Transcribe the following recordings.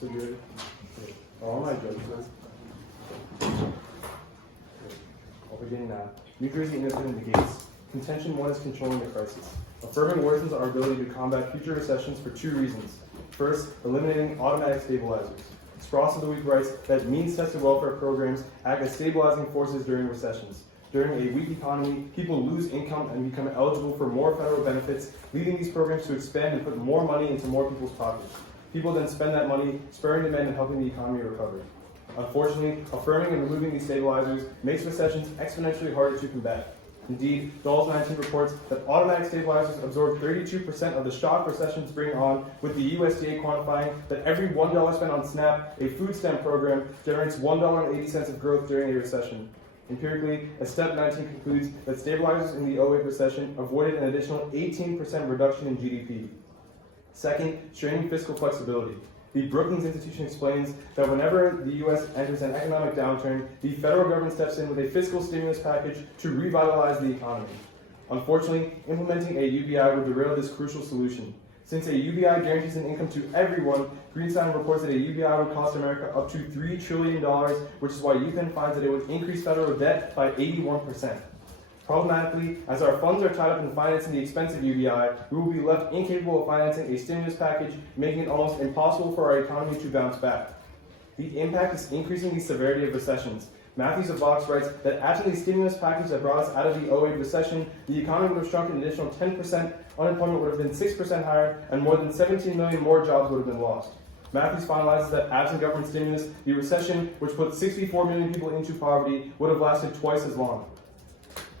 So good. All my jokes. I'll begin now. New Jersey independent negates. Contention 1 is controlling the crisis. Affirming worsens our ability to combat future recessions for 2 reasons. First, eliminating automatic stabilizers. Spross of the Week writes that means-tested welfare programs act as stabilizing forces during recessions. During a weak economy, people lose income and become eligible for more federal benefits, leading these programs to expand and put more money into more people's pockets. People then spend that money, spurring demand and helping the economy recover. Unfortunately, affirming and removing these stabilizers makes recessions exponentially harder to combat. Indeed, Dawes 19 reports that automatic stabilizers absorb 32% of the shock recessions bring on, with the USDA quantifying that every $1 spent on SNAP, a food stamp program, generates $1.80 of growth during a recession. Empirically, a Step 19 concludes that stabilizers in the 2008 recession avoided an additional 18% reduction in GDP. Second, straining fiscal flexibility. The Brookings Institution explains that whenever the U.S. enters an economic downturn, the federal government steps in with a fiscal stimulus package to revitalize the economy. Unfortunately, implementing a UBI would derail this crucial solution. Since a UBI guarantees an income to everyone, Greenstein reports that a UBI would cost America up to $3 trillion, which is why UPenn finds that it would increase federal debt by 81%. Problematically, as our funds are tied up in financing the expensive UBI, we will be left incapable of financing a stimulus package, making it almost impossible for our economy to bounce back. The impact is increasing the severity of recessions. Matthews of Vox writes that absent the stimulus package that brought us out of the 2008 recession, the economy would have shrunk an additional 10%, unemployment would have been 6% higher, and more than 17 million more jobs would have been lost. Matthews finalizes that absent government stimulus, the recession, which put 64 million people into poverty, would have lasted twice as long.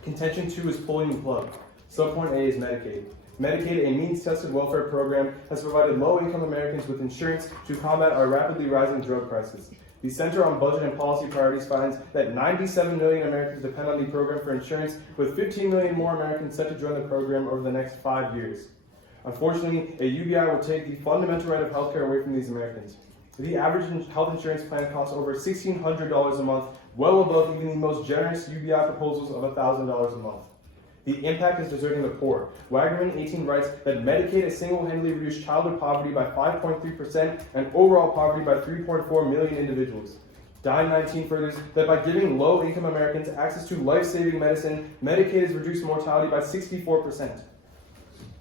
Contention 2 is pulling the plug. Subpoint A is Medicaid. Medicaid, a means-tested welfare program, has provided low-income Americans with insurance to combat our rapidly rising drug prices. The Center on Budget and Policy Priorities finds that 97 million Americans depend on the program for insurance, with 15 million more Americans set to join the program over the next 5 years. Unfortunately, a UBI will take the fundamental right of health care away from these Americans. The average health insurance plan costs over $1,600 a month, well above even the most generous UBI proposals of $1,000 a month. The impact is deserting the poor. Wagnerman 18 writes that Medicaid has single-handedly reduced childhood poverty by 5.3% and overall poverty by 3.4 million individuals. Dime 19 furthers that by giving low-income Americans access to life-saving medicine, Medicaid has reduced mortality by 64%.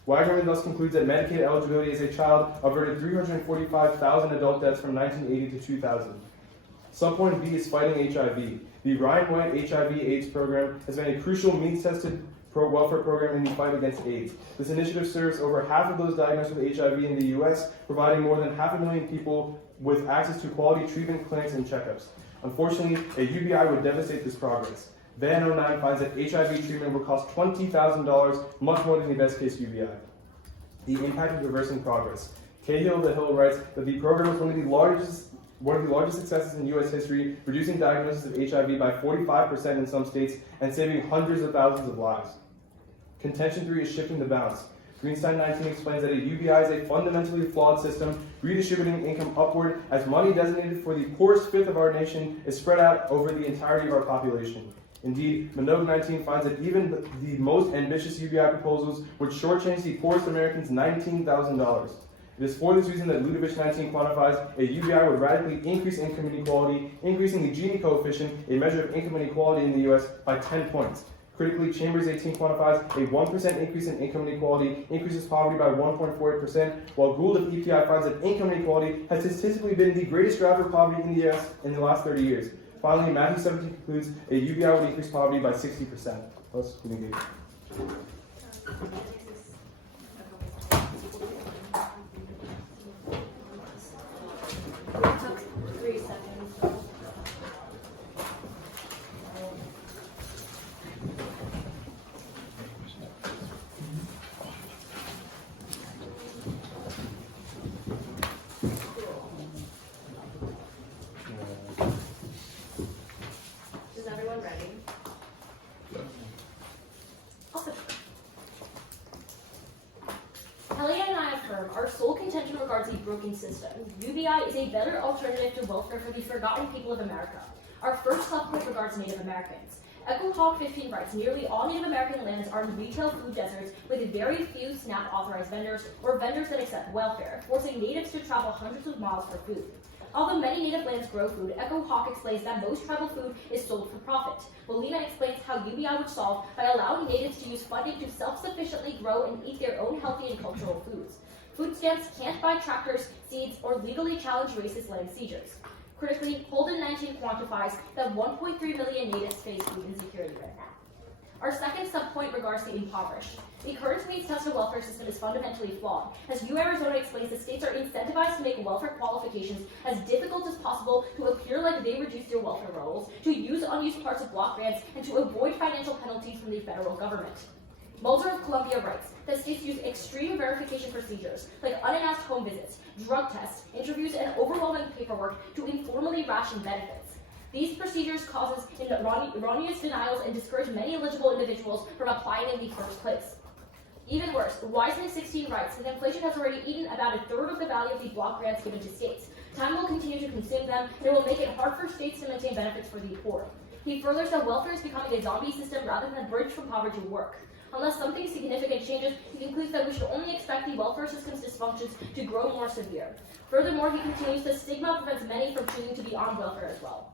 Wagnerman thus concludes that Medicaid eligibility as a child averted 345,000 adult deaths from 1980 to 2000. Subpoint B is fighting HIV. The Ryan White HIV/AIDS program has been a crucial means-tested welfare program in the fight against AIDS. This initiative serves over half of those diagnosed with HIV in the U.S., providing more than 500,000 people with access to quality treatment clinics and checkups. Unfortunately, a UBI would devastate this progress. Van 09 finds that HIV treatment would cost $20,000, much more than the best-case UBI. The impact of reversing progress. Cahill of the Hill writes that the program is one of the largest successes in U.S. history, reducing diagnosis of HIV by 45% in some states and saving hundreds of thousands of lives. Contention 3 is shifting the balance. Greenstein 19 explains that a UBI is a fundamentally flawed system, redistributing income upward as money designated for the poorest fifth of our nation is spread out over the entirety of our population. Indeed, Minogue 19 finds that even the most ambitious UBI proposals would shortchange the poorest Americans $19,000. It is for this reason that Ludovich 19 quantifies a UBI would radically increase income inequality, increasing the Gini coefficient, a measure of income inequality in the U.S., by 10 points. Critically, Chambers 18 quantifies a 1% increase in income inequality increases poverty by 1.48%, while Gould of EPI finds that income inequality has statistically been the greatest driver of poverty in the U.S. in the last 30 years. Finally, Matthew 17 concludes a UBI would increase poverty by 60%. Plus, we engage. Took 3 seconds. Is everyone ready? Awesome. Kelly and I affirm our sole contention regards the broken system. UBI is a better alternative to welfare for the forgotten people of America. Our first subpoint regards Native Americans. EchoHawk 15 writes, nearly all Native American lands are in retail food deserts with very few SNAP authorized vendors or vendors that accept welfare, forcing natives to travel hundreds of miles for food. Although many native lands grow food, EchoHawk explains that most tribal food is sold for profit. Molina explains how UBI would solve by allowing natives to use funding to self-sufficiently grow and eat their own healthy and cultural foods. Food stamps can't buy tractors, seeds, or legally challenge racist land seizures. Critically, Holden 19 quantifies that 1.3 million natives face food insecurity right now. Our second subpoint regards the impoverished. The current needs-tested welfare system is fundamentally flawed. As U Arizona explains, the states are incentivized to make welfare qualifications as difficult as possible to appear like they reduced their welfare rolls, to use unused parts of block grants, and to avoid financial penalties from the federal government. Mulder of Columbia writes that states use extreme verification procedures, like unannounced home visits, drug tests, interviews, and overwhelming paperwork to informally ration benefits. These procedures causes erroneous denials and discourage many eligible individuals from applying in the first place. Even worse, Wiseman 16 writes that inflation has already eaten about a third of the value of the block grants given to states. Time will continue to consume them, and it will make it hard for states to maintain benefits for the poor. He furthers that welfare is becoming a zombie system rather than a bridge from poverty to work. Unless something significant changes, he concludes that we should only expect the welfare system's dysfunctions to grow more severe. Furthermore, he continues that stigma prevents many from choosing to be on welfare as well.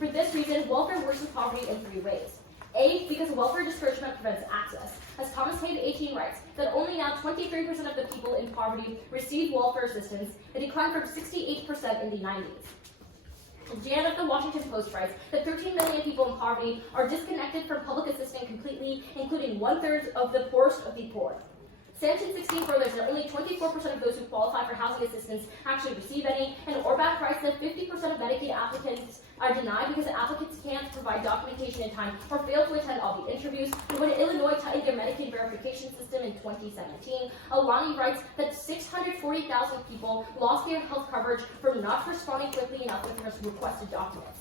For this reason, welfare worsens poverty in three ways. A, because welfare discouragement prevents access. As Thomas Habe 18 writes, that only now 23% of the people in poverty receive welfare assistance, a decline from 68% in the 90s. Jan of the Washington Post writes that 13 million people in poverty are disconnected from public assistance completely, including 1/3 of the poorest of the poor. Sampson 16 furthers that only 24% of those who qualify for housing assistance actually receive any, and Orbach writes that 50% of Medicaid applicants are denied because the applicants can't provide documentation in time or fail to attend all the interviews. And when Illinois tightened their Medicaid verification system in 2017, Alani writes that 640,000 people lost their health coverage for not responding quickly enough with requested documents.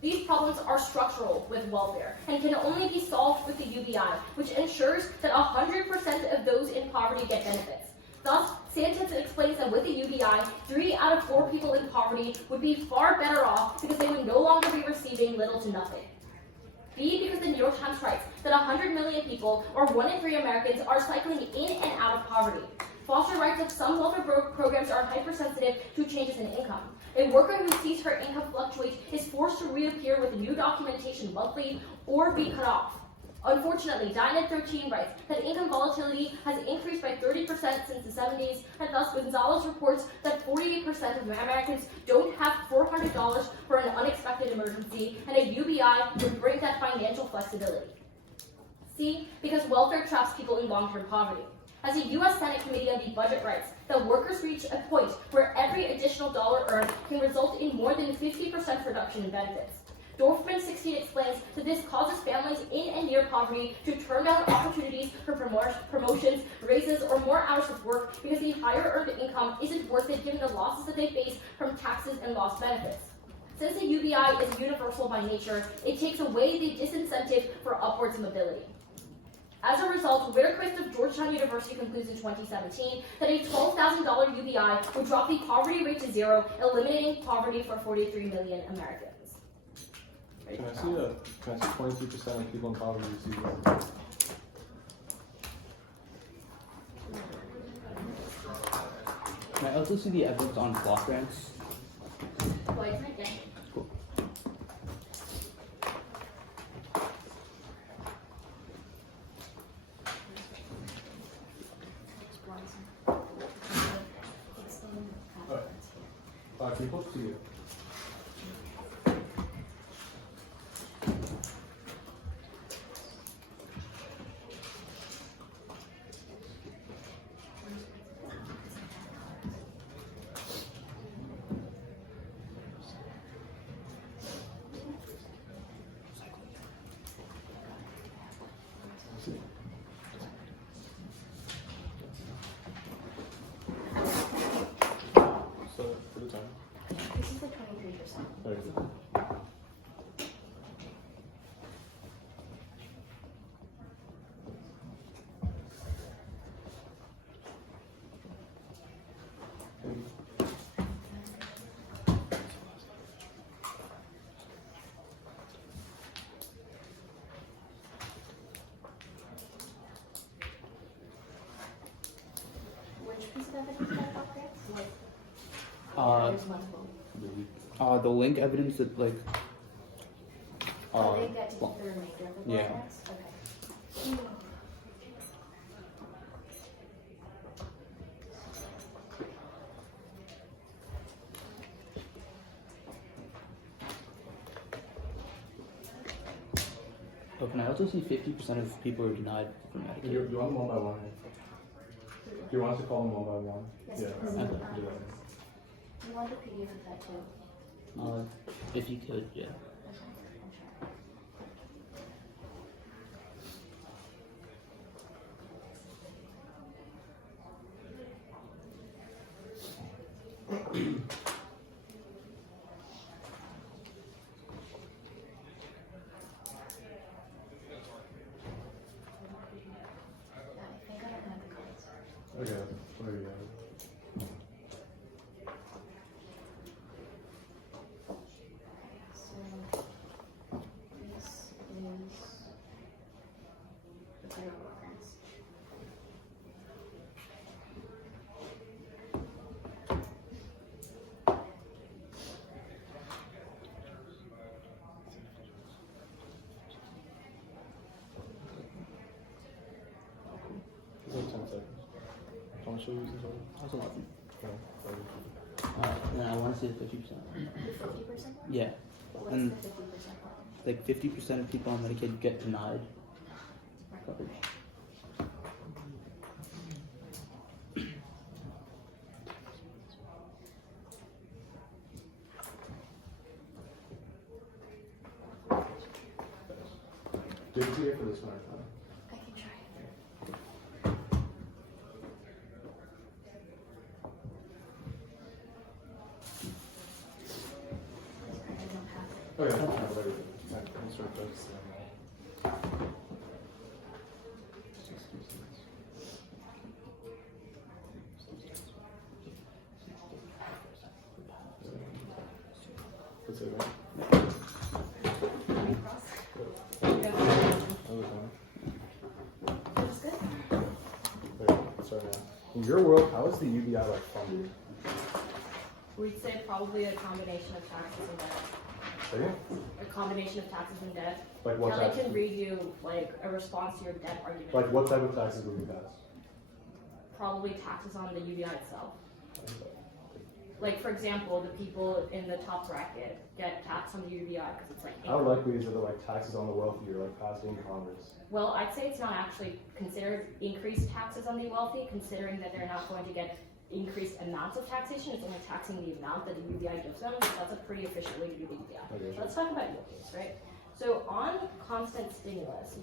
These problems are structural with welfare and can only be solved with the UBI, which ensures that 100% of those in poverty get benefits. Thus, Sanchez explains that with the UBI, 3 out of 4 people in poverty would be far better off because they would no longer be receiving little to nothing. B, because the New York Times writes that 100 million people, or 1 in 3 Americans, are cycling in and out of poverty. Foster writes that some welfare programs are hypersensitive to changes in income. A worker who sees her income fluctuate is forced to reappear with new documentation monthly or be cut off. Unfortunately, Dinah 13 writes that income volatility has increased by 30% since the 70s, and thus Gonzalez reports that 48% of Americans don't have $400 for an unexpected emergency, and a UBI would bring that financial flexibility. C, because welfare traps people in long-term poverty. As a U.S. Senate Committee on the Budget writes, that workers reach a point where every additional dollar earned can result in more than a 50% reduction in benefits. Dorfman 16 explains that this causes families in and near poverty to turn down opportunities for promotions, raises, or more hours of work because the higher earned income isn't worth it given the losses that they face from taxes and lost benefits. Since the UBI is universal by nature, it takes away the disincentive for upwards mobility. As a result, Whitterquist of Georgetown University concludes in 2017 that a $12,000 UBI would drop the poverty rate to 0, eliminating poverty for 43 million Americans. Can I see 23% of people in poverty receive welfare? Can I also see the evidence on block grants? Cool. Five people to you. So, for the time. This is like 23%. There you go. There's multiple. The link evidence that like. They get to keep the remainder of the yeah. balance? Okay. Oh, can I also see 50% of people are denied for Medicaid? You want them one by one? Do you want us to call them one by one? Yes, Yeah. please. alright, Okay. do that. You want the PDF of that too? If you could, yeah. Okay, I'll try. Yeah, I think I don't have the cards. Okay, there you go. So this is the federal reference. It's like 10 seconds. How much should we use this over? That's 11. No, And I want to see the 50%. The 50%? Yeah. What's And the 50% one? like 50% of people on Medicaid get denied coverage. Did you hear for this one? I can try. I don't have it. Okay, whatever. Let's start this. That's it, right? Looks good. Okay, sorry, man. In your world, how is the UBI like funded? We'd say probably a combination of taxes and debt. Okay? A combination of taxes and debt. Like what Kelly taxes? can read you like a response to your debt argument. Like what type of taxes would you pass? Probably taxes on the UBI itself. Like for example, the people in the top bracket get taxed on the UBI because it's like How income. likely is it that like taxes on the wealthy are like passed in Congress? Well, I'd say it's not actually considered increased taxes on the wealthy, considering that they're not going to get increased amounts of taxation. It's only taxing the amount that the UBI gives them. So that's a pretty efficient way to do the UBI. Okay, So let's talk about UBIs, right? So on constant stimulus,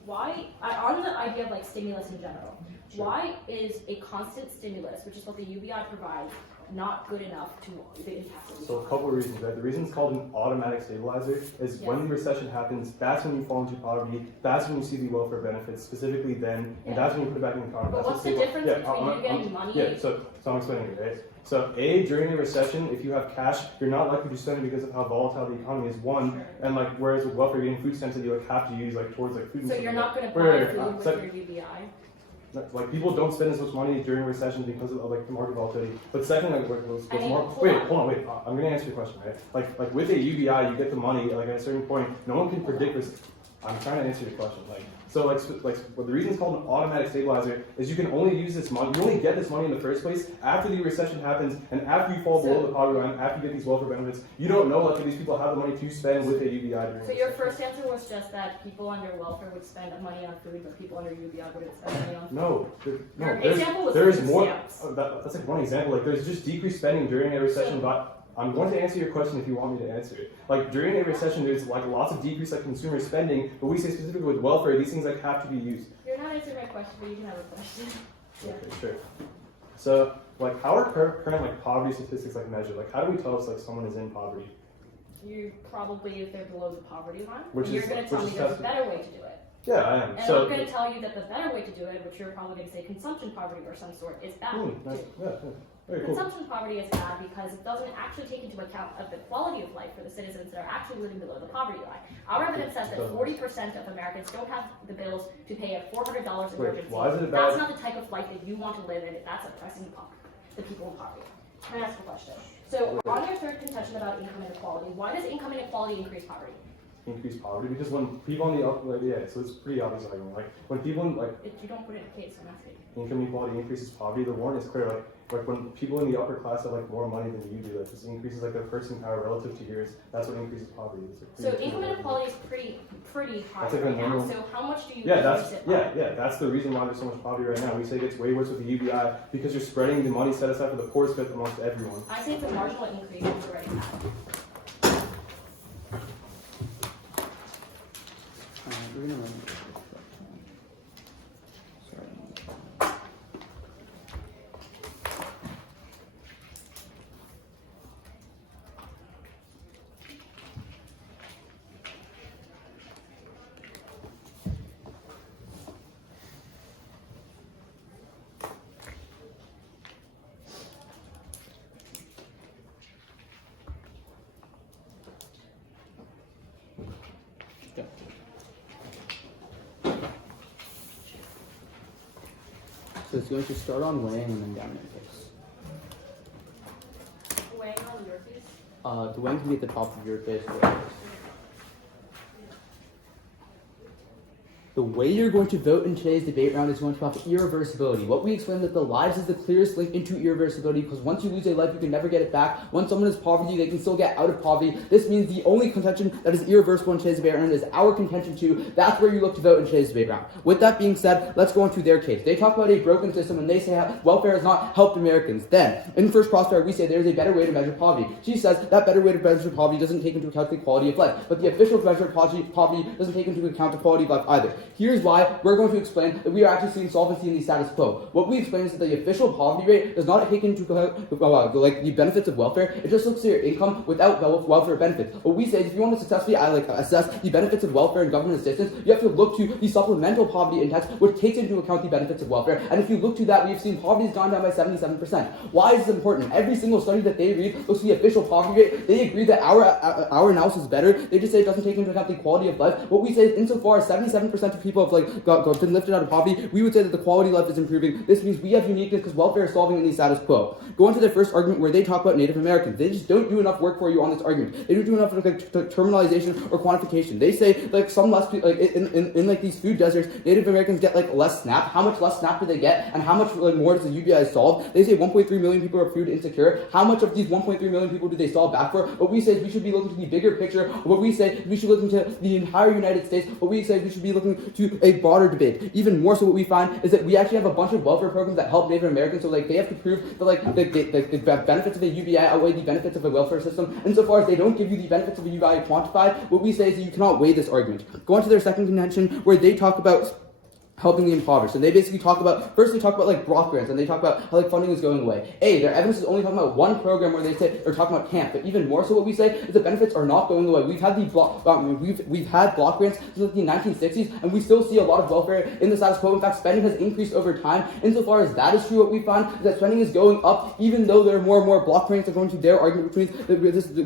on the idea of like stimulus in general, Sure. why is a constant stimulus, which is what the UBI provides, not good enough to the impact of the So a couple of reasons, right? The reason it's called an automatic stabilizer is when the recession happens, that's when you fall into poverty, that's when you see the welfare benefits, specifically then, and that's when you put it back in the economy. But That's what's the stable- difference yeah, between you getting money? Yeah, so I'm explaining it, right? So A, during a recession, if you have cash, you're not likely to spend it because of how volatile the economy is, one, Sure. and like, whereas with welfare, you're getting food stamps that you like have to use like towards like food and So stuff you're like not going that. to buy food with so- your UBI? Like people don't spend as much money during recessions because of like the market volatility. But second, like what's I mean, more? hold on. Hold on, wait. I'm gonna answer your question, right? Like with a UBI, you get the money. Like at a certain point, no one can predict this. I'm trying to answer your question. Well, the reason it's called an automatic stabilizer is you can only use this money. You only get this money in the first place after the recession happens and after you fall below the poverty line, after you get these welfare benefits. You don't know like if these people have the money to spend with a UBI during. So your first answer was just that people under welfare would spend money on food, but people under UBI wouldn't spend money on food. No, Your there's, example was there's food more. stamps. That's like one example. Like there's just decreased spending during a recession, but I'm going to answer your question if you want me to answer it. Like during a recession, there's like lots of decrease like consumer spending, but we say specifically with welfare, these things like have to be used. You're not answering my question, but you can have a question. Yeah. Okay, sure. So like how are current like poverty statistics like measured? Like how do we tell if like someone is in poverty? You probably, if they're below the poverty line, Which and you're is- going to tell which me is there's a tested. better way to do it. Yeah, I am. And So I'm going to tell you that the better way to do it, which you're probably going to say consumption poverty or some sort, is bad. nice. too. Yeah. Very cool. Consumption poverty is bad because it doesn't actually take into account of the quality of life for the citizens that are actually living below the poverty line. Our evidence says that 40% of Americans don't have the bills to pay a $400 emergency. Why is it That's bad? not the type of life that you want to live in. That's oppressing the people in poverty. Can I ask a question? So on your third contention about income inequality, why does income inequality increase poverty? Increase poverty because when people on the up, like, yeah, so it's pretty obvious argument. Like when people in, like If you don't put it in a case, I'm asking. income inequality increases poverty, the warrant is clear. Like when people in the upper class have like more money than you do, like this increases like their purchasing power relative to yours. That's what increases poverty. It's like So income inequality is pretty high That's like right a now. normal- So how much do you Yeah, reduce it by? that's the reason why there's so much poverty right now. We say it gets way worse with the UBI because you're spreading the money set aside for the poorest fifth amongst everyone. I say it's a marginal increase in what's already happening. We're gonna run. Sorry. Go. So it's going to start on weighing and then down index. Weighing on your piece. The weighing can be at the top of your face. The way you're going to vote in today's debate round is going to have irreversibility. What we explained that the lives is the clearest link into irreversibility because once you lose a life, you can never get it back. Once someone is poverty, they can still get out of poverty. This means the only contention that is irreversible in today's debate round is our contention too. That's where you look to vote in today's debate round. With that being said, let's go into their case. They talk about a broken system and they say how welfare has not helped Americans. Then, in First Prospero, we say there's a better way to measure poverty. She says that better way to measure poverty doesn't take into account the quality of life, but the official measure of poverty doesn't take into account the quality of life either. Here's why we're going to explain that we are actually seeing solvency in the status quo. What we explain is that the official poverty rate does not take into account the benefits of welfare. It just looks at your income without welfare benefits. What we say is if you want to successfully assess the benefits of welfare and government assistance, you have to look to the supplemental poverty index, which takes into account the benefits of welfare. And if you look to that, we've seen poverty has gone down by 77%. Why is this important? Every single study that they read looks at the official poverty rate. They agree that our analysis is better. They just say it doesn't take into account the quality of life. What we say is insofar as 77% of people have been lifted out of poverty, we would say that the quality of life is improving. This means we have uniqueness because welfare is solving any status quo. Go on to their first argument where they talk about Native Americans. They just don't do enough work for you on this argument. They don't do enough terminalization or quantification. They say some less people in these food deserts, Native Americans get less SNAP. How much less SNAP do they get, and how much more does the UBI solve? They say 1.3 million people are food insecure. How much of these 1.3 million people do they solve back for? What we say is we should be looking to the bigger picture. What we say is we should look into the entire United States. What we say is we should be looking to a broader debate. Even more so, what we find is that we actually have a bunch of welfare programs that help Native Americans. So they have to prove that the benefits of a UBI outweigh the benefits of a welfare system. Insofar as they don't give you the benefits of a UBI quantified, what we say is that you cannot weigh this argument. Go on to their second contention where they talk about helping the impoverished. And they basically talk about, first they talk about block grants, and they talk about how funding is going away. Their evidence is only talking about one program where they say they're talking about camp, but even more so what we say is the benefits are not going away. We've had we've had block grants since the 1960s, and we still see a lot of welfare in the status quo. In fact, spending has increased over time. Insofar as that is true, what we find is that spending is going up, even though there are more and more block grants that are going to their argument, which means that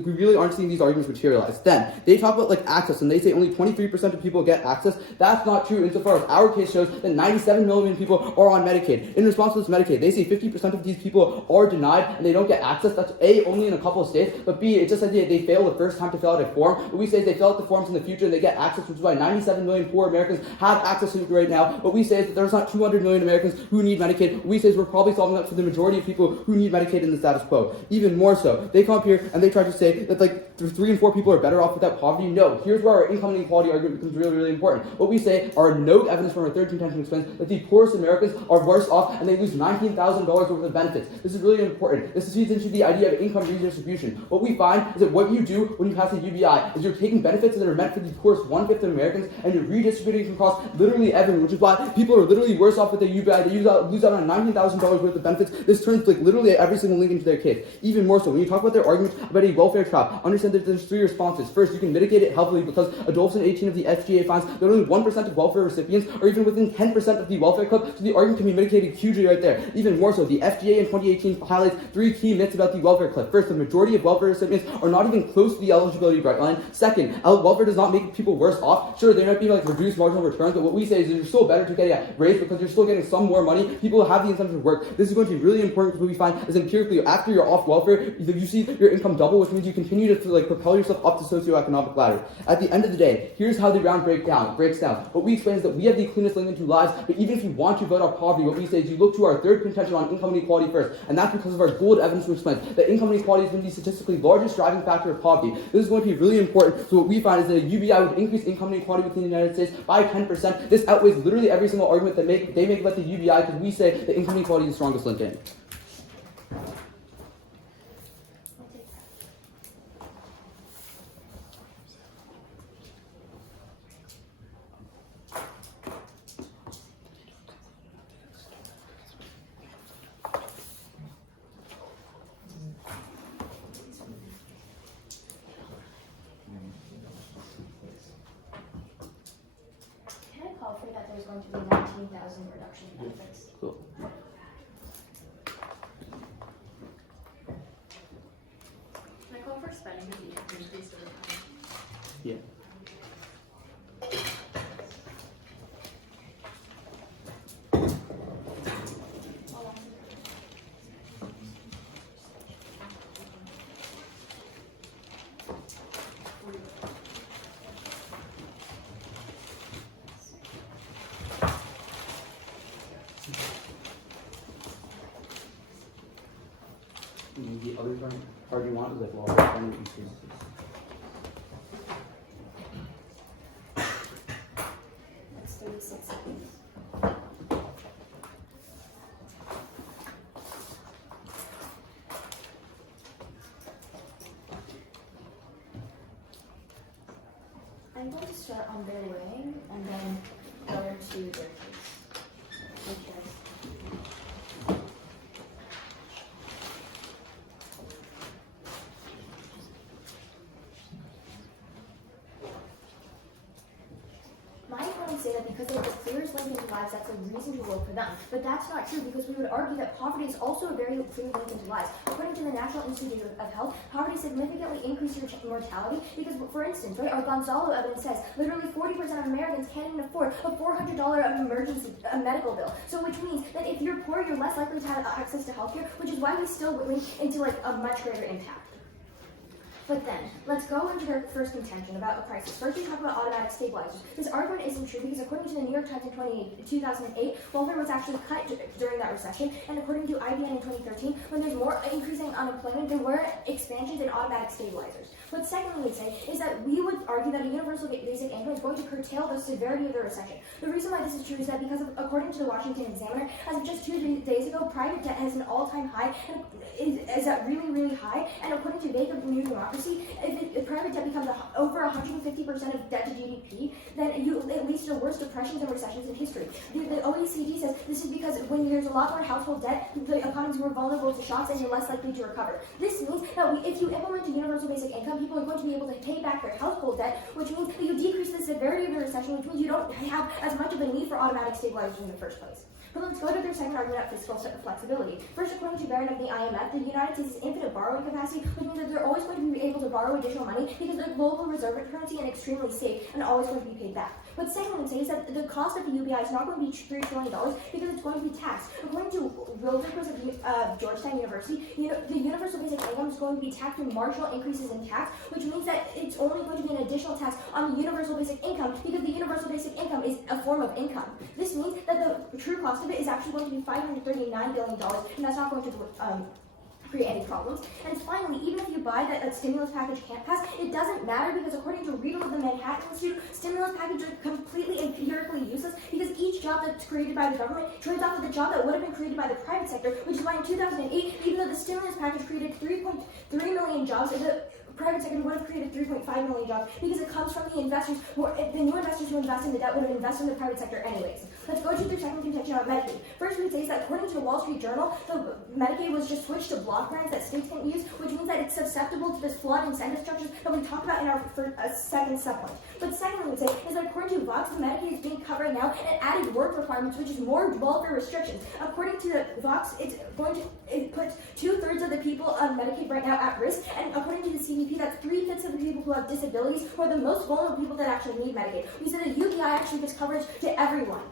we really aren't seeing these arguments materialize. Then, they talk about access, and they say only 23% of people get access. That's not true insofar as our case shows that 97 million people are on Medicaid. In response to this Medicaid, they say 50% of these people are denied and they don't get access. That's A, only in a couple of states, but B, it's just that they fail the first time to fill out a form. What we say is they fill out the forms in the future and they get access, which is why 97 million poor Americans have access to it right now. What we say is that there's not 200 million Americans who need Medicaid. What we say is we're probably solving that for the majority of people who need Medicaid in the status quo. Even more so, they come up here and they try to say that 3 in 4 people are better off without poverty. No, here's where our income inequality argument becomes really, really important. What we say are no evidence from our third contention explains that the poorest Americans are worse off and they lose $19,000 worth of benefits. This is really important. This feeds into the idea of income redistribution. What we find is that what you do when you pass a UBI is you're taking benefits that are meant for the poorest 1/5 of Americans and you're redistributing them across literally everyone, which is why people are literally worse off with a UBI. They lose out on $19,000 worth of benefits. This turns literally every single link into their case. Even more so, when you talk about their argument about a welfare trap, understand that there's 3 responses. First, you can mitigate it healthily because adults in 18 of the SGA finds that only 1% of welfare recipients are even within within 10% of the welfare clip, so the argument can be mitigated hugely right there. Even more so, the FGA in 2018 highlights 3 key myths about the welfare clip. First, the majority of welfare recipients are not even close to the eligibility bright line. Second, welfare does not make people worse off. Sure, there might be like reduced marginal returns, but what we say is you're still better to get a raise because you're still getting some more money. People have the incentive to work. This is going to be really important because what we find is empirically after you're off welfare, you see your income double, which means you continue to like propel yourself up the socioeconomic ladder. At the end of the day, here's how the round breaks down. What we explain is that we have the cleanest link into lives, but even if you want to vote out poverty, what we say is you look to our third contention on income inequality first, and that's because of our gold evidence to explain that income inequality is going to be the statistically largest driving factor of poverty. This is going to be really important. So what we find is that a UBI would increase income inequality within the United States by 10%. This outweighs literally every single argument that they make about the UBI because we say that income inequality is the strongest link in. Can I call for that there's going to be 19,000 reduction in benefits? Cool. Can I call for spending to be increased over time? Yeah. And the other part you want is like welfare spending increases. That's 36 seconds. I'm going to start on their weighing and then go to their case. Okay. My opponents say that because they have the clearest link into lives, that's a reason to vote for them. But that's not true because we would argue that poverty is also a very clear link into lives. According to the National Institute of Health, poverty significantly increases your mortality because, for instance, right, our Gonzalo evidence says literally 40% of Americans can't even afford a $400 emergency medical bill. So which means that if you're poor, you're less likely to have access to healthcare, which is why we still link into like a much greater impact. But then, let's go into their first contention about a crisis. First, we talk about automatic stabilizers. This argument isn't true because according to the New York Times in 2008, welfare was actually cut during that recession, and according to IBM in 2013, when there's more increasing unemployment, there were expansions in automatic stabilizers. What secondly we'd say is that we would argue that a universal basic income is going to curtail the severity of the recession. The reason why this is true is that because according to the Washington Examiner, as of just 2 days ago, private debt has an all-time high and is at really high, and according to Bank of New Democracy, if private debt becomes over 150% of debt to GDP, then it leads to the worst depressions and recessions in history. The OECD says this is because when there's a lot more household debt, the economy is more vulnerable to shocks and you're less likely to recover. This means that if you implement a universal basic income, people are going to be able to pay back their household debt, which means that you decrease the severity of the recession, which means you don't have as much of a need for automatic stabilizers in the first place. But let's go to their second argument of fiscal flexibility. First, according to Barron of the IMF, the United States has infinite borrowing capacity, which means that they're always going to be able to borrow additional money because they're global reserve currency and extremely safe and always going to be paid back. But second, say is that the cost of the UBI is not going to be $3 trillion because it's going to be taxed. According to Wilders of Georgetown University, the universal basic income is going to be taxed through marginal increases in tax, which means that it's only going to be an additional tax on the universal basic income because the universal basic income is a form of income. This means that the true cost of it is actually going to be $539 billion, and that's not going to create any problems. And finally, even if you buy that a stimulus package can't pass, it doesn't matter because according to Riedel of the Manhattan Institute, stimulus packages are completely empirically useless because each job that's created by the government trades off of the job that would have been created by the private sector, which is why in 2008, even though the stimulus package created 3.3 million jobs, the private sector would have created 3.5 million jobs because it comes from the investors the new investors who invest in the debt would have invested in the private sector anyways. Let's go to their second contention on Medicaid. First, we say that according to the Wall Street Journal, the Medicaid was just switched to block grants that states can use, which means that it's susceptible to this flawed incentive structures that we talked about in our second subpoint. But secondly, we would say is that according to Vox, the Medicaid is being cut right now and added work requirements, which is more welfare restrictions. According to the Vox, it puts 2/3 of the people on Medicaid right now at risk, and according to the CDP, that's 3/5 of the people who have disabilities who are the most vulnerable people that actually need Medicaid. We said that UBI actually gives coverage to everyone.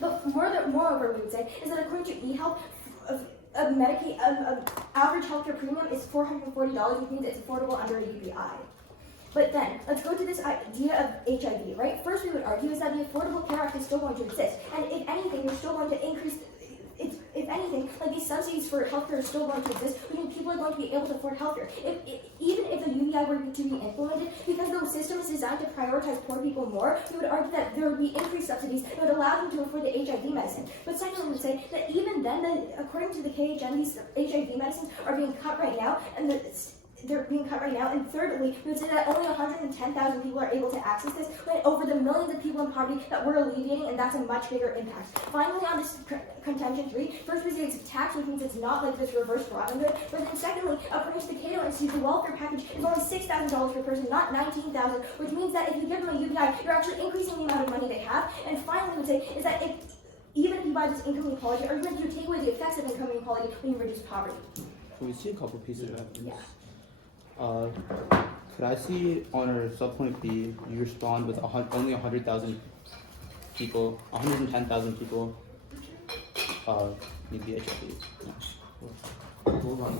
But moreover, we would say is that according to eHealth, a Medicaid average healthcare premium is $440, which means it's affordable under a UBI. But then, let's go to this idea of HIV, right? First, we would argue is that the Affordable Care Act is still going to exist, and if anything, we're still going to increase. If anything, like these subsidies for healthcare are still going to exist, which means people are going to be able to afford healthcare. Even if the UBI were to be implemented, because the system is designed to prioritize poor people more, we would argue that there would be increased subsidies that would allow them to afford the HIV medicine. But secondly, we would say that even then, according to the KHN, these HIV medicines are being cut right now, and they're being cut right now. And thirdly, we would say that only 110,000 people are able to access this, when over the millions of people in poverty that we're alleviating, and that's a much bigger impact. Finally, on this contention 3, first we say it's a tax, which means it's not like this reverse Robin Hood. But then secondly, according to the Cato Institute, the welfare package is only $6,000 per person, not $19,000, which means that if you give them a UBI, you're actually increasing the amount of money they have. And finally, we would say is that even if you buy this income inequality, argument, you take away the effects of income inequality when you reduce poverty. Can we see a couple pieces of evidence? Yeah. Could I see on our subpoint B, you respond with only 100,000 people, 110,000 people need the HIV? Yeah. Hold on.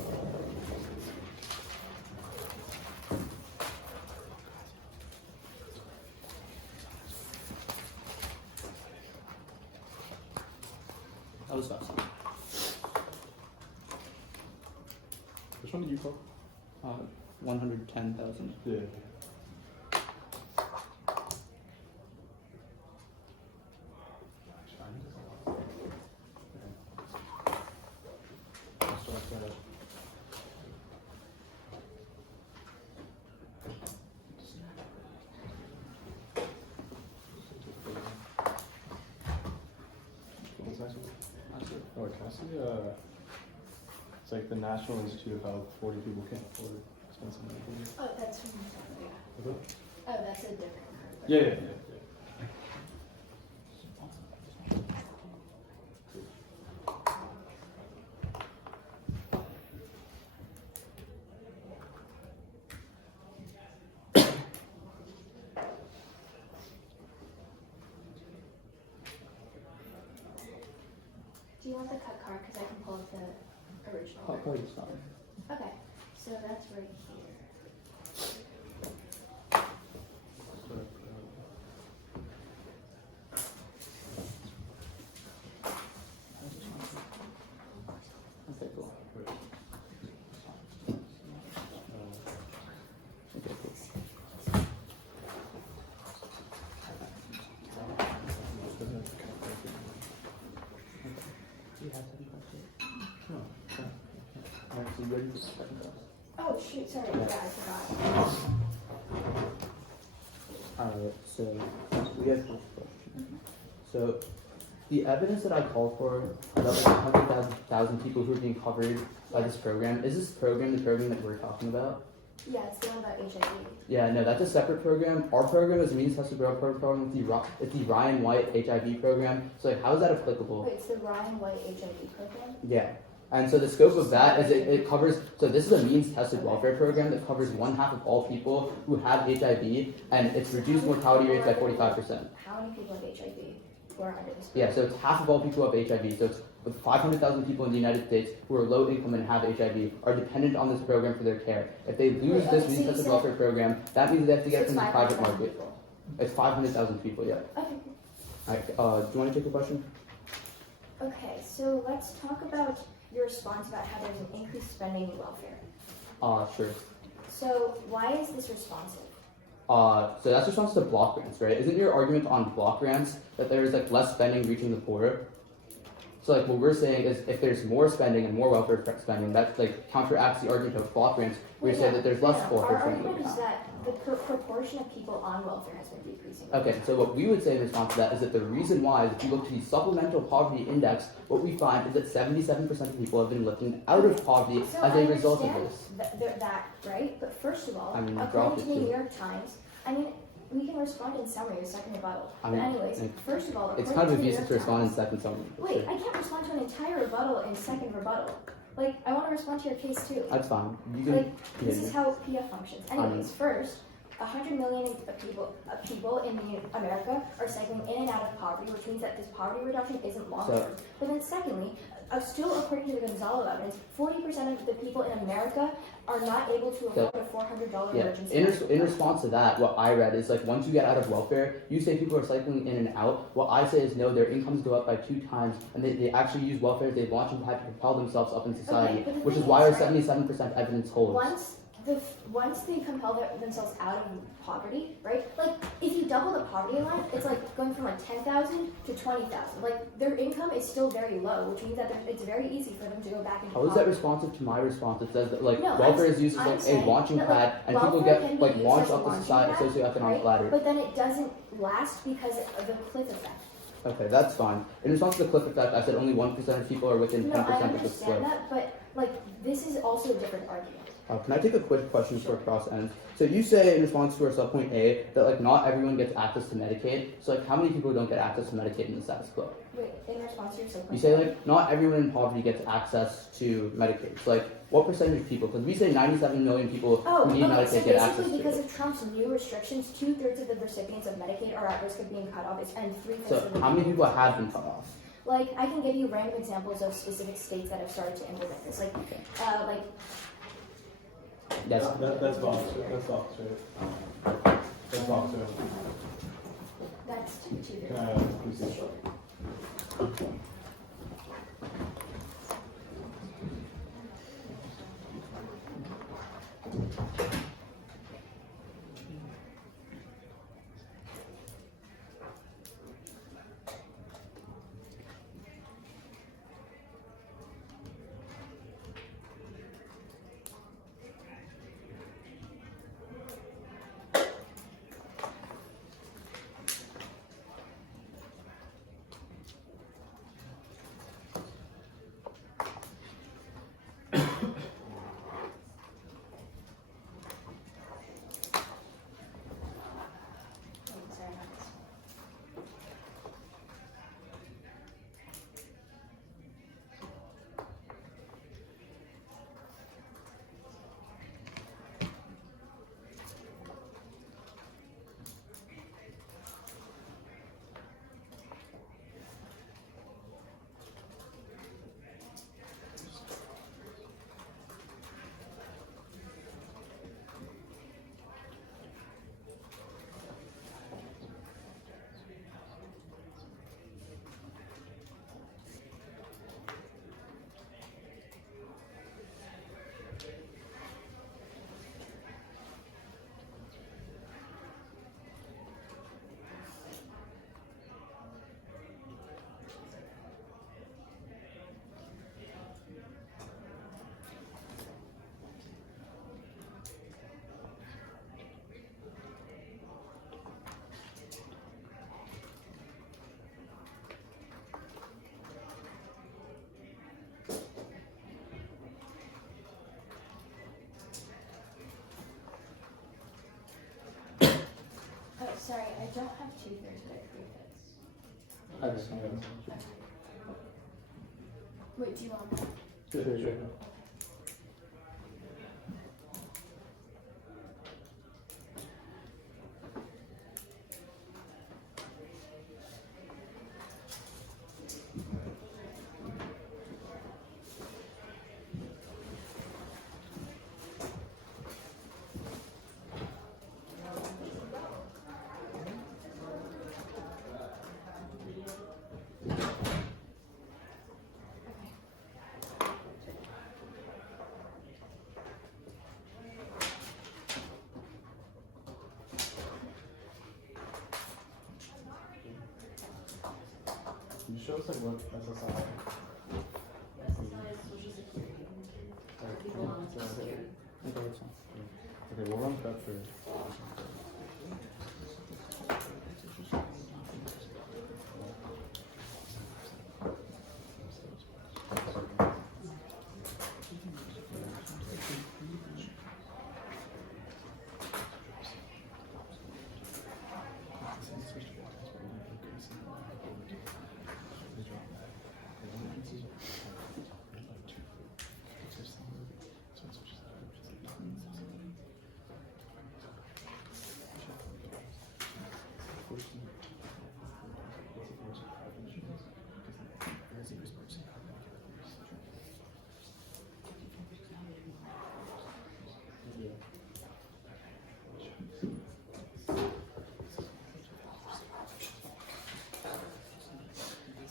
That was fast. Which one did you call? 110,000. Yeah. Oh, can I see, it's like the National Institute of Health, 40 people can't afford expensive medication. Oh, that's from Okay. Oh, that's a different. Yeah. Do you want the cut card? Because I can pull up the original. Card is fine. Okay, so that's right here. Okay, cool. Okay, cool. Do you have any questions? No. Alright, so you ready for the second class? Oh shoot, sorry, yeah, I forgot. Alright, so we have this question. So the evidence that I called for about like 100,000 people who are being covered by this program, is this program the program that we're talking about? Yeah, it's the one about HIV. Yeah, no, that's a separate program. Our program is a means tested growth program. It's the Ryan White HIV program. So like, how is that applicable? Wait, it's the Ryan White HIV program? Yeah. And so the scope of that is it covers, so this is a means tested welfare program that covers 1/2 of all people who have HIV, and it's reduced mortality rates by 45%. How many people have HIV who are under this program? Yeah, so it's half of all people who have HIV. So it's with 500,000 people in the United States who are low income and have HIV are dependent on this program for their care. If they lose this means tested welfare program, that means they have to get it from the private market. People. It's 500,000 people, yeah. Okay. Alright, do you want to take a question? Okay, so let's talk about your response about how there's an increased spending in welfare. Sure. So why is this responsive? So that's response to block grants, right? Isn't your argument on block grants that there is like less spending reaching the poor? So like what we're saying is if there's more spending and more welfare spending, that like counteracts the argument of block grants. We say that there's less welfare Our spending. argument is that the proportion of people on welfare has been decreasing. Okay, so what we would say in response to that is that the reason why is if you look to the supplemental poverty index, what we find is that 77% of people have been lifting out of poverty So as I a result of understand this. that, right? But first of all, I mean, you according dropped to it the too. New York Times, I mean, we can respond in summary, a second rebuttal. I But mean, anyways, like, first of all, It's according kind of to the New abusive to York respond in Times- second summary. Wait, I can't respond to an entire rebuttal in second rebuttal. Like, I want to respond to your case too. That's fine. You can Like, this continue. is how PF functions. Anyways, first, 100 million people in America are cycling in and out of poverty, which means that this poverty reduction isn't long term. But then secondly, still according to the Gonzalo evidence, 40% of the people in America are not able to afford a $400 Yeah, emergency. in response to that, what I read is like once you get out of welfare, you say people are cycling in and out. What I say is no, their incomes go up by 2 times, and they actually use welfare as they launch and have to propel themselves up in society, Okay, but the which is thing why our is, right, 77% evidence holds. Once they compel themselves out of poverty, right? Like if you double the poverty line, it's like going from like 10,000 to 20,000. Like their income is still very low, which means that it's very easy for them to go back into How is poverty. that responsive to my response? It says that like No, welfare I'm- is used as I'm like a saying launching that, like, pad, and people welfare get can be like used launched as a up the launching society pad, socioeconomic right? ladder. But then it doesn't last because of the cliff effect. Okay, that's fine. In response to the cliff effect, I said only 1% of people are within No, 10% I of the cliff. understand that, but like this is also a different argument. Can I take a quick question before cross ends? So you say in response to our subpoint A that like not everyone gets access to Medicaid. So like how many people don't get access to Medicaid in the status quo? Wait, in response to your second You say like not everyone in poverty gets access to Medicaid. So like what percentage of people? Because we say 97 million people who need okay, Medicaid so get access basically to because it. of Trump's new restrictions, 2/3 of the recipients of Medicaid are at risk of being cut off, and 3/5 So of the how many people have been cut off? Like I can give you random examples of specific states that have started to implement this. Like Yes. That's Vox, that's Vox, right? That's Vox, right? that's 2/3. Can I, please see the chart? Oh, sorry, I don't have 2/3, but 3/5. I just need it. Wait, do you want that? Sure. Can you show us like what SSI that's fine. Okay, we'll run that through.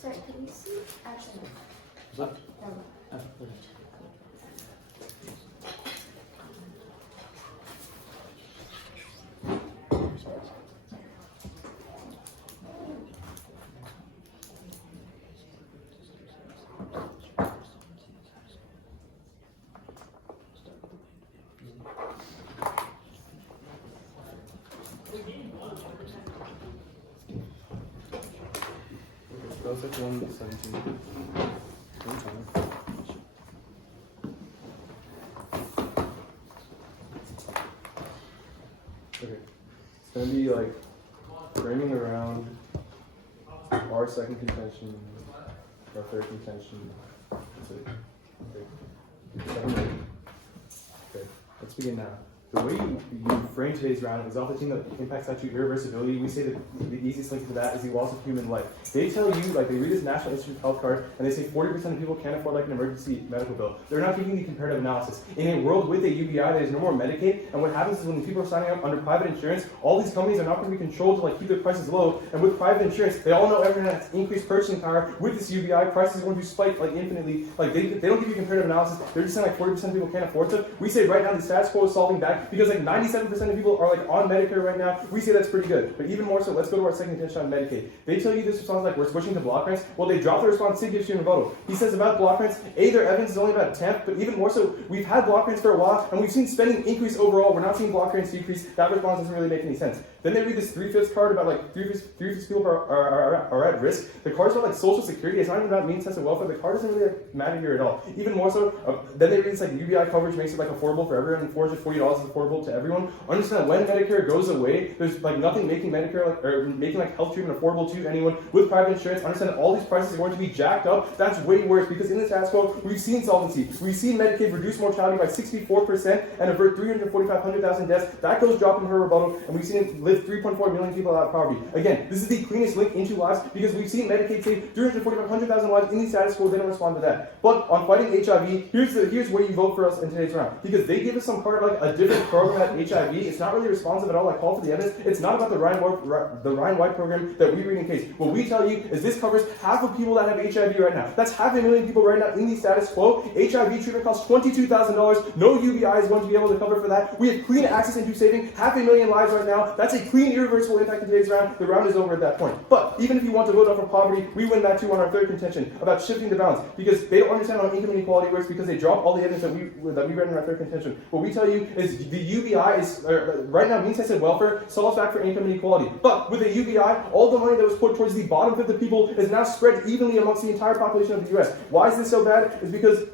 Sorry, can you see? Actually, no. Is that? No. Oh, okay. That was like 117. Okay. It's gonna be like framing around our second contention, our third contention. That's it. Okay. Okay. Let's begin now. The way you frame today's round is off the thing that impacts actually irreversibility. We say that the easiest link to that is the loss of human life. They tell you, like they read this National Institute of Health card, and they say 40% of people can't afford like an emergency medical bill. They're not taking the comparative analysis. In a world with a UBI, there's no more Medicaid, and what happens is when people are signing up under private insurance, all these companies are not going to be controlled to like keep their prices low, and with private insurance, they all know everyone has increased purchasing power. With this UBI, prices are going to spike like infinitely. Like they don't give you comparative analysis. They're just saying like 40% of people can't afford it. We say right now the status quo is solving back because like 97% of people are like on Medicare right now. We say that's pretty good. But even more so, let's go to our second contention on Medicaid. They tell you this response like we're switching to block grants. Well, they drop the response. Sid gives you a rebuttal. He says about block grants, their evidence is only about a tenth, but even more so, we've had block grants for a while, and we've seen spending increase overall. We're not seeing block grants decrease. That response doesn't really make any sense. Then they read this 3/5 card about like 3/5 people are at risk. The card's about like social security. It's not even about means tested welfare. The card doesn't really matter here at all. Even more so, then they read this like UBI coverage makes it like affordable for everyone, and $440 is affordable to everyone. Understand when Medicare goes away, there's like nothing making Medicare like, or making like health treatment affordable to anyone with private insurance. Understand that all these prices are going to be jacked up. That's way worse because in the status quo, we've seen solvency. We've seen Medicaid reduce mortality by 64% and avert 100,000 deaths. That goes dropping her rebuttal, and we've seen it lift 3.4 million people out of poverty. Again, this is the cleanest link into lives because we've seen Medicaid save 100,000 lives in the status quo. They don't respond to that. But on fighting HIV, here's where you vote for us in today's round because they give us some part of like a different program at HIV. It's not really responsive at all. Like call for the evidence. It's not about the Ryan White program that we read in case. What we tell you is this covers half of people that have HIV right now. That's 500,000 people right now in the status quo. HIV treatment costs $22,000. No UBI is going to be able to cover for that. We have clean access into saving 500,000 lives right now. That's a clean, irreversible impact in today's round. The round is over at that point. But even if you want to vote off of poverty, we win that too on our third contention about shifting the balance because they don't understand how income inequality works because they drop all the evidence that we read in our third contention. What we tell you is the UBI is right now means tested welfare solves back for income inequality. But with a UBI, all the money that was put towards the bottom fifth of people is now spread evenly amongst the entire population of the US. Why is this so bad? It's because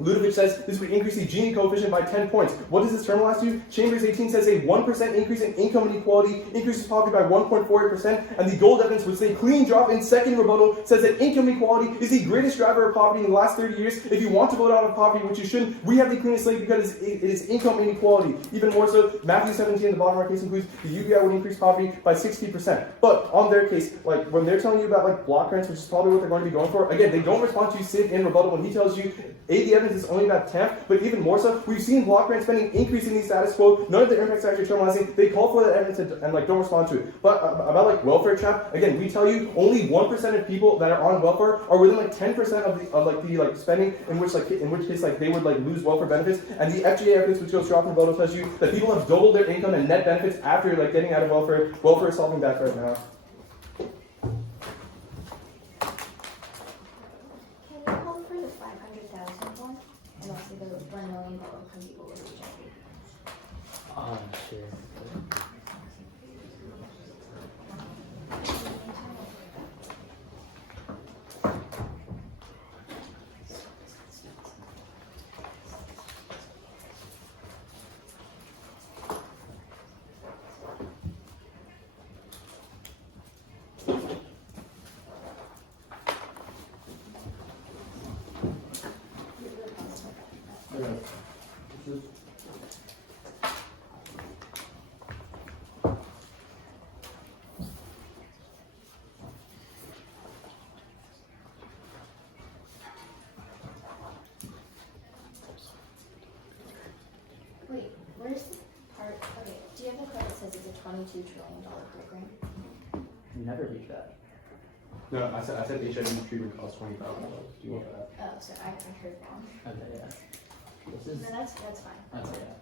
Ludovic says this would increase the Gini coefficient by 10 points. What does this terminalize to? Chambers 18 says a 1% increase in income inequality increases poverty by 1.48%, and the gold evidence, which they clean drop in second rebuttal, says that income inequality is the greatest driver of poverty in the last 30 years. If you want to vote out of poverty, which you shouldn't, we have the cleanest link because it is income inequality. Even more so, Matthew 17, the bottom of our case includes the UBI would increase poverty by 60%. But on their case, like when they're telling you about like block grants, which is probably what they're going to be going for, again, they don't respond to Sid in rebuttal when he tells you the evidence is only about 10th, but even more so, we've seen block grant spending increase in the status quo. None of the impacts are actually terminalizing. They call for that evidence and like don't respond to it. But about like welfare trap, again, we tell you only 1% of people that are on welfare are within like 10% of the spending in which case like they would like lose welfare benefits. And the FGA evidence, which goes drop in rebuttal, tells you that people have doubled their income and net benefits after like getting out of welfare. Welfare is solving that right now. And also the 1 million low-income people with HIV. Wait, where's the part? Okay, do you have the part that says it's a $22 trillion program? You never reach that. No, I said HIV treatment costs $20,000. Do you want that? Oh, so I heard wrong. Okay, yeah. This is. No, that's fine. Okay, yeah.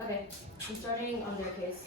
Okay, I'm starting on their case.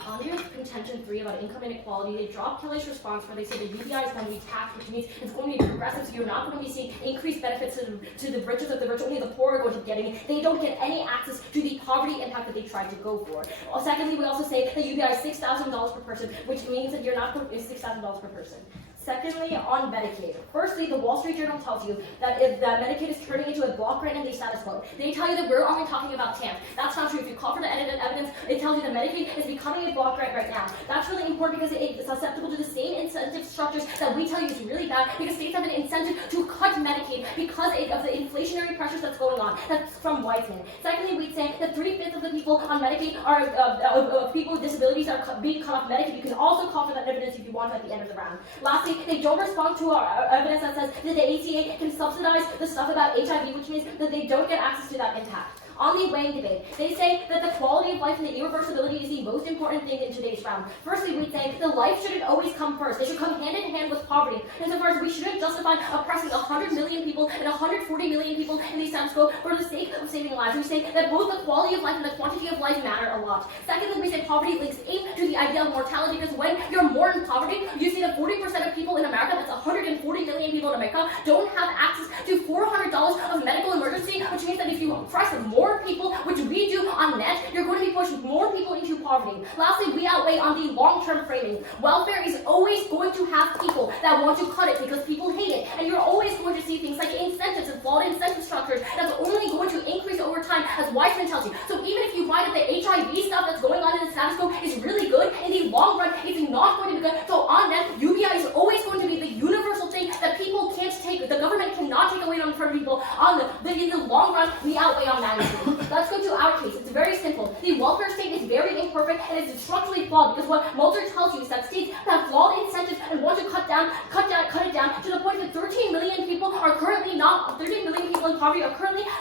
On your contention 3 about income inequality, they dropped Kelly's response where they say the UBI is going to be taxed, which means it's going to be progressive, so you're not going to be seeing increased benefits to the richest of the rich. Only the poor are going to be getting it. They don't get any access to the poverty impact that they tried to go for. Secondly, we also say that UBI is $6,000 per person, which means that you're not going to is $6,000 per person. Secondly, on Medicaid. Firstly, the Wall Street Journal tells you that if that Medicaid is turning into a block grant and the status quo. They tell you that we're only talking about TAMP. That's not true. If you call for the edited evidence, it tells you that Medicaid is becoming a block grant right now. That's really important because it's susceptible to the same incentive structures that we tell you is really bad because states have an incentive to cut Medicaid because of the inflationary pressures that's going on. That's from Weizmann. Secondly, we'd say that 3/5 of the people on Medicaid are people with disabilities are being cut off Medicaid. You can also call for that evidence if you want at the end of the round. Lastly, they don't respond to our evidence that says that the ACA can subsidize the stuff about HIV, which means that they don't get access to that impact. On the weighing debate, they say that the quality of life and the irreversibility is the most important thing in today's round. Firstly, we'd say the life shouldn't always come first. It should come hand in hand with poverty. Insofar as we shouldn't justify oppressing 100 million people and 140 million people in the status quo for the sake of saving lives. We say that both the quality of life and the quantity of life matter a lot. Secondly, we say poverty links in to the idea of mortality because when you're more in poverty, you see that 40% of people in America, that's 140 million people in America, don't have access to $400 of medical emergency, which means that if you oppress more people, which we do on net, you're going to be pushing more people into poverty. Lastly, we outweigh on the long-term framing. Welfare is always going to have people that want to cut it because people hate it. And you're always going to see things like incentives and flawed incentive structures that's only going to increase over time, as Weizmann tells you. So even if you buy that the HIV stuff that's going on in the status quo is really good, in the long run, it's not going to be good. So on net, UBI is always going to be the universal thing that people can't take. The government cannot take away from people. In the long run, we outweigh on magnitude. Let's go to our case. It's very simple. The welfare state is very imperfect and it's structurally flawed because what Mulder tells you is that states have flawed incentives and want to cut it down to the point that 13 million people in poverty are currently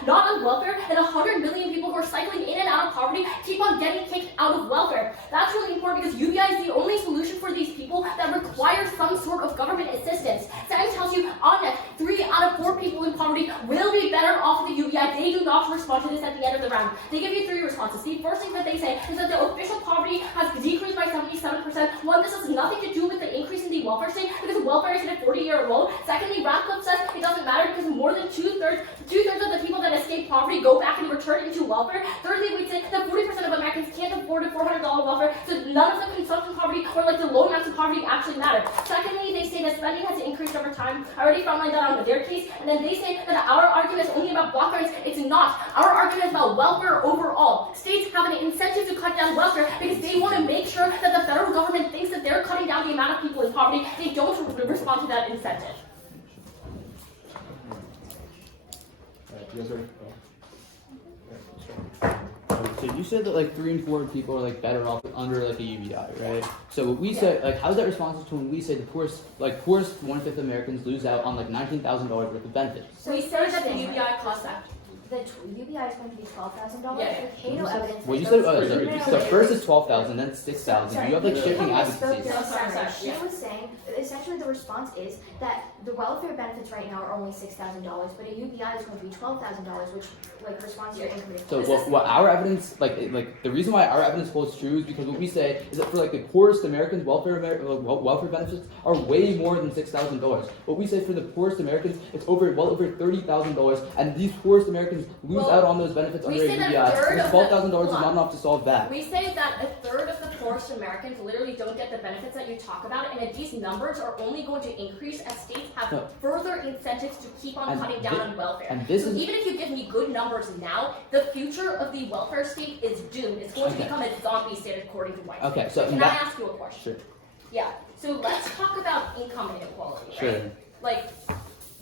not on welfare, and 100 million people who are cycling in and out of poverty keep on getting kicked out of welfare. That's really important because UBI is the only solution for these people that requires some sort of government assistance. Sam tells you on net, 3 out of 4 people in poverty will be better off with the UBI. They do not respond to this at the end of the round. They give you 3 responses. responses. The first thing that they say is that the official poverty has decreased by 77%. One, this has nothing to do with the increase in the welfare state because welfare is at a 40-year low. Secondly, Radcliffe says it doesn't matter because more than two-thirds of the people that escape poverty go back and return into welfare. Thirdly, we'd say that 40% of Americans can't afford a $400 welfare, so none of the consumption poverty or like the low amounts of poverty actually matter. Secondly, they say that spending has increased over time. I already frontlined that on their case, and then they say that our argument is only about block grants. It's not. Our argument is about welfare overall. States have an incentive to cut down welfare because they want to make sure that the federal government thinks that they're cutting down the amount of people in poverty. They don't respond to that incentive. You guys ready? So you said that like 3 in 4 people are like better off under like a UBI, right? So what we said, like, how's that responsive to when we say the poorest 1/5 of Americans lose out on like $19,000 worth of benefits? So we say that the UBI costs that. The UBI is going to be $12,000. Yeah. With pay no evidence. Well, you that said those- so first is 12,000, then it's 6,000. You have like shifting advocacies. Sorry, She yeah. was saying, essentially the response is that the welfare benefits right now are only $6,000, but a UBI is going to be $12,000, which like responds to your income. So what our evidence, like the reason why our evidence holds true is because what we say is that for like the poorest Americans, welfare benefits are way more than $6,000. What we say for the poorest Americans, it's well over $30,000, and these poorest Americans lose out on those benefits under a say that UBI. a third And of $12,000 is the- not enough to solve that. We say that a third of the poorest Americans literally don't get the benefits that you talk about, and that these numbers are only going to increase as states have No. further incentives to keep on And cutting down on welfare. and this so is- even if you give me good numbers now, the future of the welfare state is doomed. It's going to Okay. become a zombie state according to White. Okay, so Can that- I ask you a question? Sure. Yeah. So let's talk about income inequality, right? Sure. Like,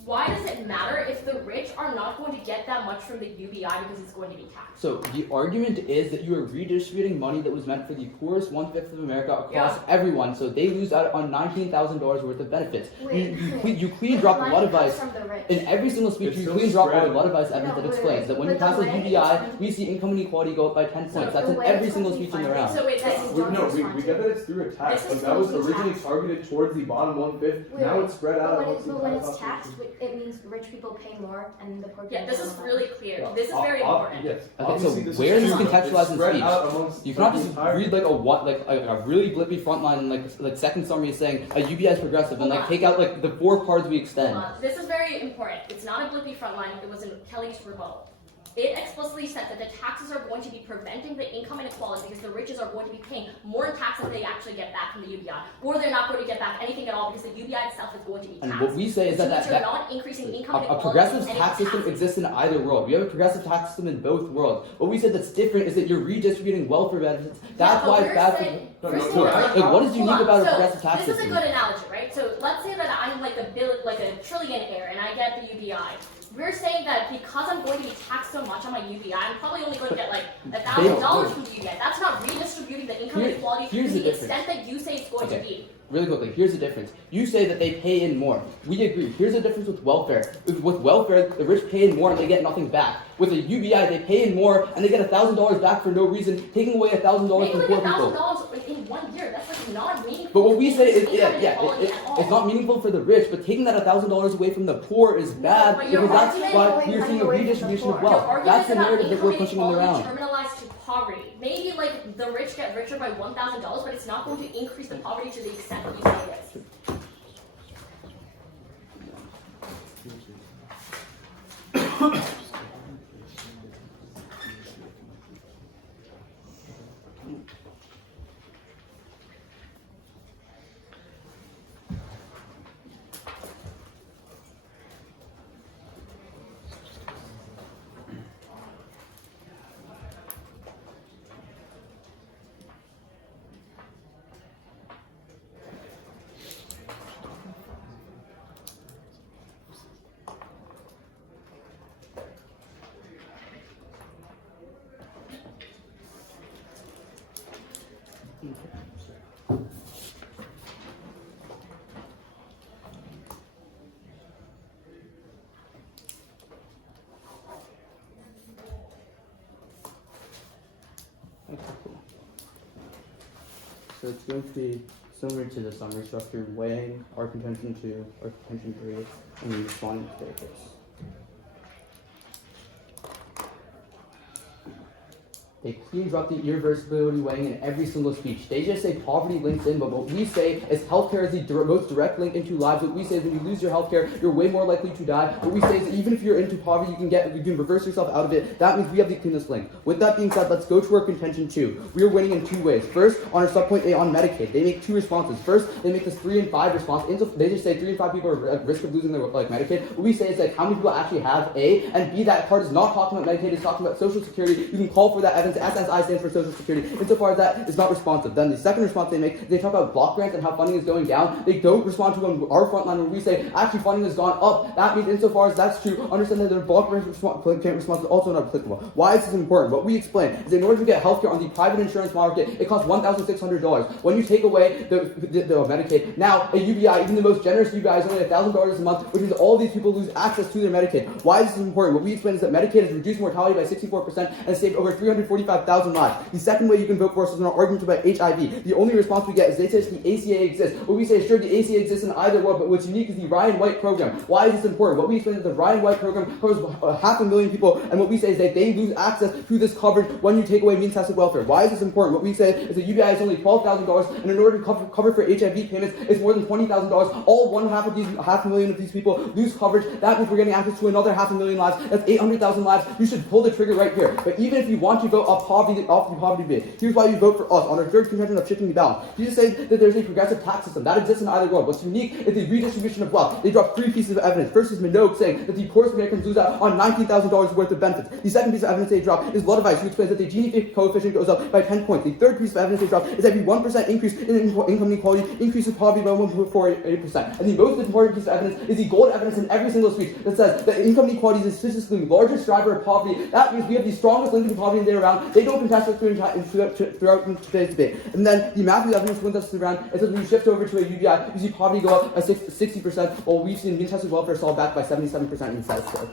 why does it matter if the rich are not going to get that much from the UBI because it's going to be taxed? So the argument is that you are redistributing money that was meant for the poorest 1/5 of America across everyone, so they lose out on $19,000 worth of benefits. You clean drop a lot of advice. From the rich. In every single speech, It's you so clean drop spread. a lot of advice evidence that explains that when you But the pass a way UBI, it's- we see income inequality go up by 10 points. That's in every single speech in the round. So wait, this is We get that it's through a tax. This Like is that was going to be originally taxed. targeted towards the bottom 1/5. Now it's spread out amongst the But when entire it's taxed, population. it means rich people pay more and the poor people Yeah, this is don't. really clear. This is very important. Yes. Okay, Obviously, so this where is true, this but contextualized it's in spread speech? out amongst You cannot the just entire- read like a really blippy front line and like second summary saying a UBI is progressive and Hold like on. take out like the 4 cards we extend. This is very important. It's not a blippy frontline. It was in Kelly's rebuttal. It explicitly said that the taxes are going to be preventing the income inequality because the riches are going to be paying more in taxes than they actually get back from the UBI, or they're not going to get back anything at all because the UBI itself is going to be taxed. And what we say is Which that means that you're not increasing income a inequality. progressive and tax system taxes. exists in either world. We have a progressive tax system in both worlds. What we said that's different is that you're redistributing welfare benefits. That's but why we're it's bad saying- for we're the saying poor. that, Like, what is hold unique on. about a So, progressive tax this is a system? good analogy, right? So let's say that I'm like a trillionaire and I get the UBI. We're saying that because I'm going to be taxed so much on my UBI, I'm probably only going to get like $1,000 from the UBI. That's not redistributing the income inequality here's to the the difference. extent that you say it's going to Okay. be. Really quickly, here's the difference. You say that they pay in more. We agree. Here's the difference with welfare. With welfare, the rich pay in more and they get nothing back. With a UBI, they pay in more and they get $1,000 back for no reason, taking away $1,000 Maybe from like poor people. $1,000 in 1 year. That's like not meaningful. But what we say is, income yeah, inequality at all. it's not meaningful for the rich, but taking that $1,000 away from the poor is bad but your because that's argument- why away we're from seeing a the redistribution of poor. Your wealth. argument That's the is about narrative that income we're pushing in the inequality round. terminalized to poverty. Maybe like the rich get richer by $1,000, but it's not going to increase the poverty to the extent that you say it is. Okay, cool. So it's going to be similar to the summary structure, weighing our contention 2, our contention 3, and then responding to their case. They clean up the irreversibility weighing in every single speech. They just say poverty links in, but what we say is healthcare is the most direct link into lives. What we say is when you lose your healthcare, you're way more likely to die. What we say is that even if you're into poverty, you can reverse yourself out of it. That means we have the cleanest link. With that being said, let's go to our contention 2. We are winning in 2 ways. First, on our subpoint A on Medicaid, they make 2 responses. First, they make this 3 and 5 response. They just say 3 and 5 people are at risk of losing their Medicaid. What we say is like how many people actually have A, and B, that part is not talking about Medicaid, it's talking about Social Security. You can call for that evidence. SSI stands for Social Security. Insofar as that is not responsive. Then the second response they make, they talk about block grants and how funding is going down. They don't respond to our frontline when we say actually funding has gone up. That means insofar as that's true, understand that their block grant response is also not applicable. Why is this important? What we explain is in order to get healthcare on the private insurance market, it costs $1,600. When you take away the Medicaid, now a UBI, even the most generous UBI, is only $1,000 a month, which means all these people lose access to their Medicaid. Why is this important? What we explain is that Medicaid has reduced mortality by 64% and has saved over 345,000 lives. The second way you can vote for us is in our argument about HIV. The only response we get is they say the ACA exists. What we say is sure, the ACA exists in either world, but what's unique is the Ryan White program. Why is this important? What we explain is the Ryan White program covers 500,000 people, and what we say is that they lose access to this coverage when you take away means-tested welfare. Why is this important? What we say is the UBI is only $12,000, and in order to cover for HIV payments, it's more than $20,000. All 500,000 of these people lose coverage. That means we're getting access to another 500,000 lives. That's 800,000 lives. You should pull the trigger right here. But even if you want to vote off the poverty bid, here's why you vote for us on our third contention of shifting the balance. You just say that there's a progressive tax system that exists in either world. What's unique is the redistribution of wealth. They drop 3 pieces of evidence. First is Minogue saying that the poorest Americans lose out on $19,000 worth of benefits. The second piece of evidence they drop is Ludovice, who explains that the Gini coefficient goes up by 10 points. The third piece of evidence they drop is every 1% increase in income inequality increases poverty by 1.48%. And the most important piece of evidence is the gold evidence in every single speech that says that income inequality is the statistically largest driver of poverty. That means we have the strongest link to poverty in around. They don't contest it throughout today's debate. And then the Matthew evidence wins us around. It says when you shift over to a UBI, you see poverty go up by 60%, while we've seen means-tested welfare fall back by 77% in status quo.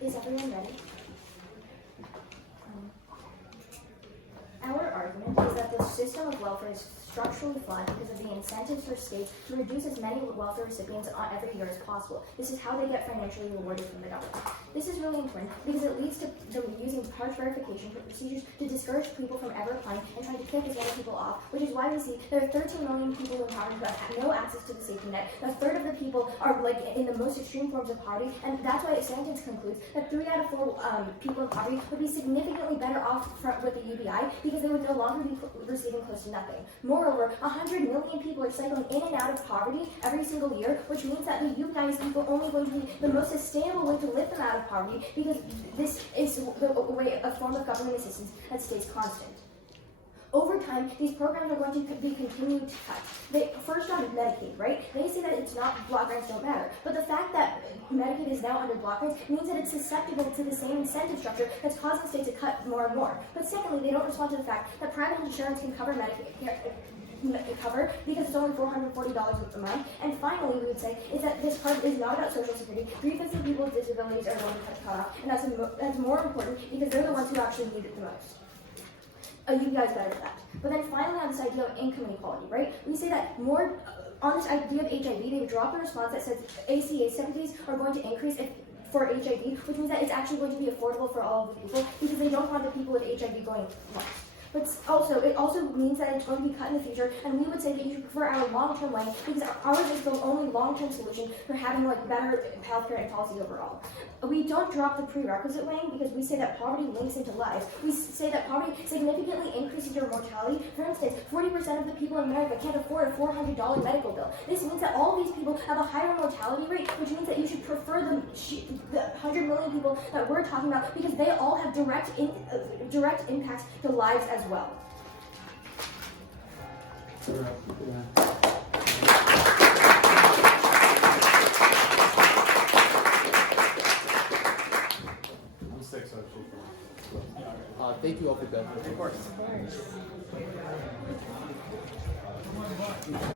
Is everyone ready? Our argument is that the system of welfare is structurally flawed because of the incentives for states to reduce as many welfare recipients every year as possible. This is how they get financially rewarded from the government. This is really important because it leads to them using harsh verification procedures to discourage people from ever applying and trying to kick as many people off, which is why we see there are 13 million people in poverty who have no access to the safety net. A third of the people are like in the most extreme forms of poverty, and that's why a sentence concludes that 3 out of 4 people in poverty would be significantly better off with the UBI because they would no longer be receiving close to nothing. Moreover, 100 million people are cycling in and out of poverty every single year, which means that the UBI is only going to be the most sustainable way to lift them out of poverty because this is a form of government assistance that stays constant. Over time, these programs are going to be continued to cut. First on Medicaid, right? They say that it's not, block grants don't matter. But the fact that Medicaid is now under block grants means that it's susceptible to the same incentive structure that's causing states to cut more and more. But secondly, they don't respond to the fact that private insurance can cover Medicaid. Cover because it's only $440 a month. And finally, we would say is that this part is not about Social Security. 3/5 of people with disabilities are going to cut off, and that's more important because they're the ones who actually need it the most. You guys better than that. But then finally on this idea of income inequality, right? We say that more, on this idea of HIV, they would drop a response that says ACA sympathies are going to increase for HIV, which means that it's actually going to be affordable for all of the people because they don't want the people with HIV going lost. But it also means that it's going to be cut in the future, and we would say that you should prefer our long-term way because ours is the only long-term solution for having better healthcare and policy overall. We don't drop the prerequisite weighing because we say that poverty links into lives. We say that poverty significantly increases your mortality. For instance, 40% of the people in America can't afford a $400 medical bill. This means that all of these people have a higher mortality rate, which means that you should prefer the 100 million people that we're talking about because they all have direct impacts to lives as well. I'm 6 actually. Thank you all for that. Of course.